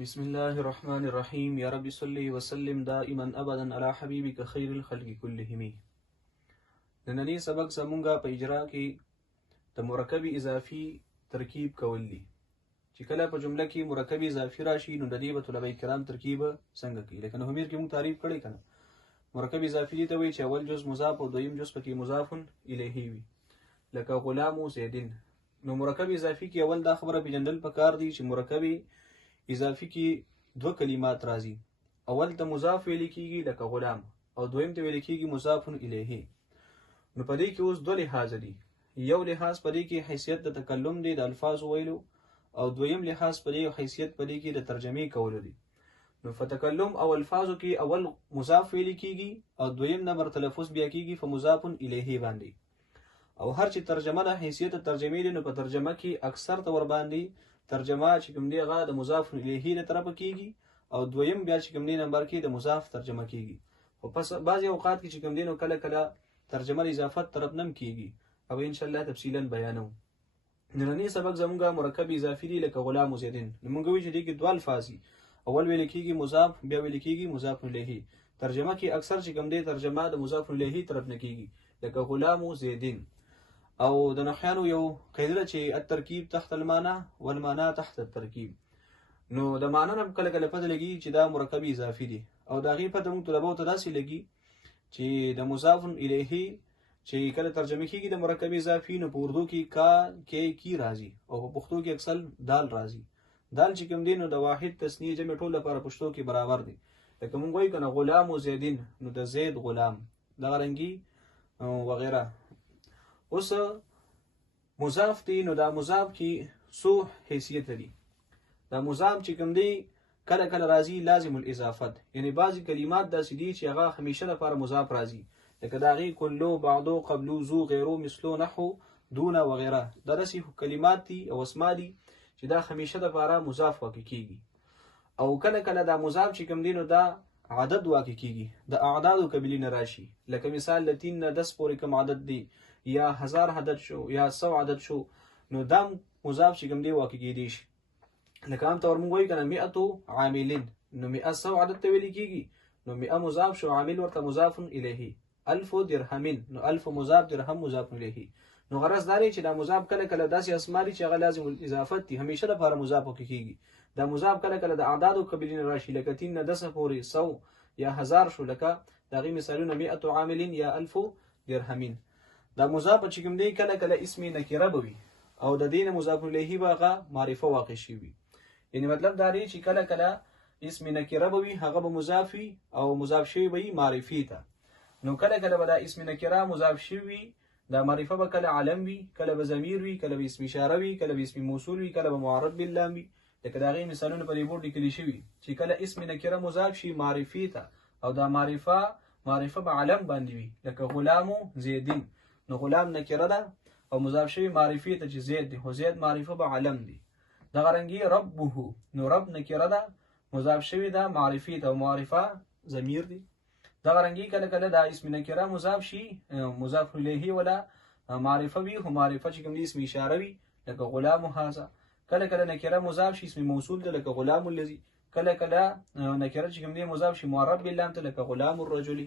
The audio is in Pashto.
بسم الله الرحمن الرحيم يا رب صل وسلم دائما ابدا على حبيبك خير الخلق كلهم. نننی سبق زمونږه په اجرا کې د مرکب اضافي ترکیب کول دي. چې کله په جمله کې مرکب اضافي راشي نو د دې به طلبه کرام ترکیب څنګه کوي. لکه همیر کې موږ تعریف کړی کنه. مرکب اضافي دي ته وایي چې اول جز مضاف او دویم جز پکې مضاف الیه وي. لکه غلام زیدین. نو مرکب اضافي کې اول دا خبره پیژندل پکار دي چې مرکب اضافي کې دوه کلمات راځي. اول ته مضاف ویل کېږي لکه غلام او دویم ته ویل کېږي مضاف الیه. نو په دې کې اوس دوه لحاظ دي. یو لحاظ په دې کې حیثیت د تکلم دی د الفاظ ویلو او دویم لحاظ په دې حیثیت په دې کې د ترجمې کولو دی. نو فتکلم او الفاظو کې اول مضاف ویل کېږي او دویم نمبر تلفظ بیا کېږي په مضاف الیه باندې. او هر چې ترجمه د حیثیت ترجمې دی نو په ترجمه کې اکثر تور باندې ترجمه چې کوم دی هغه د مضاف الیه له طرفه کېږي او دویم بیا چې کوم دی نمبر کې د مضاف ترجمه کېږي. خو پس بعضې اوقات کې چې کوم دی نو کله کله ترجمه اضافت طرف نم کېږي او ان شاء الله تفصیلا بیانو. نننی سبق زمونږه مرکب اضافي دی لکه غلام زیدین. نو موږ وایو چې دې کې دوه الفاظ دي. اول ویل کېږي مضاف بیا ویل کېږي مضاف الیه. ترجمه کې اکثر چې کوم دی ترجمه د مضاف الیه طرف نه کېږي لکه غلام زیدین. او د نحویانو یو قاعده چې الترکیب تحت المعنى والمعنى تحت الترکیب. نو د معنی نه کله کله پته لګي چې دا مرکب اضافي دی او د هغې پته موږ طلبو ته داسې لګي چې د مضاف الیه چې کله ترجمه کېږي د مرکب اضافي نو په اردو کې کا کې کی راځي او په پښتو کې اکثر دال راځي. دال چې کوم دی نو د واحد تثنیه جمع ټول لپاره پښتو کې برابر دی. لکه موږ وایو کنه غلام و زیدین نو د زید غلام دغه رنګي وغیره. اوس مضاف دی نو دا مضاف کې څو حیثیت لري. دا مضاف چې کوم دی کله کله راځي لازم الاضافت، یعنی بعضی کلمات داسې دي چې هغه همیشه لپاره مضاف راځي لکه د هغې کلو بعدو قبلو زو غیرو مثلو نحو دون وغیره. دا داسې کلمات دي او اسما دي چې دا همیشه لپاره مضاف واقع کېږي. او کله کله دا مضاف چې کوم دی نو دا عدد واقع کېږي د اعدادو قبیلې نه راشي. لکه مثال له 3 نه 10 پورې کوم عدد دی یا 1000 عدد شو یا 100 عدد شو نو دا مضاف چې کوم دی واقع کېدی شي. لکه عام طور موږ وایو کنه 100 عاملین نو 100 عدد ته ویل کېږي نو 100 مضاف شو عامل ورته مضاف الیه. 1000 درهمین نو 1000 مضاف درهم مضاف الیه. نو غرض دا دی چې دا مضاف کله کله داسې اسما دي چې هغه لازم الاضافت دي همیشه لپاره مضاف واقع کېږي. دا مضاف کله کله د اعدادو قبیلې نه راشي لکه 3 نه 10 پورې 100 یا 1000 شو لکه د هغې مثالونه 100 عاملین یا 1000 درهمین. دا مضاف چې کوم دی کله کله اسم نکره به وي او د دې نه مضاف الیه به هغه معرفه واقع شي وي. یعنی مطلب دا دی چې کله کله اسم نکره به وي هغه به مضاف وي او مضاف شوی به وي معرفي ته. نو کله کله به دا اسم نکره مضاف شوی وي دا معرفه به کله علم وي کله به ضمیر وي کله به اسم اشاره وي کله به اسم موصول وي کله به معرب باللام وي. لکه د هغې مثالونه په دې بورډ لیکلي شوي چې کله اسم نکره مضاف شي معرفي ته او دا معرفه به علم باندې وي لکه غلام زیدین. نو غلام نکره ده او مضاف شوی معرفي ته چې زید دی خو زید معرفه به علم دی. دغه رنګي ربه نو رب نکره ده مضاف شوی ده معرفي ته او معرفه ضمیر دی. دغه رنګي کله کله دا اسم نکره مضاف شي مضاف الیه ولا معرفه وي خو معرفه چې کوم دی اسم اشاره وي لکه غلام هذا. کله کله نکره مضاف شي اسم موصول ده لکه غلام الذي. کله کله نکره چې کوم دی مضاف شي معرب باللام ته لکه غلام الرجل.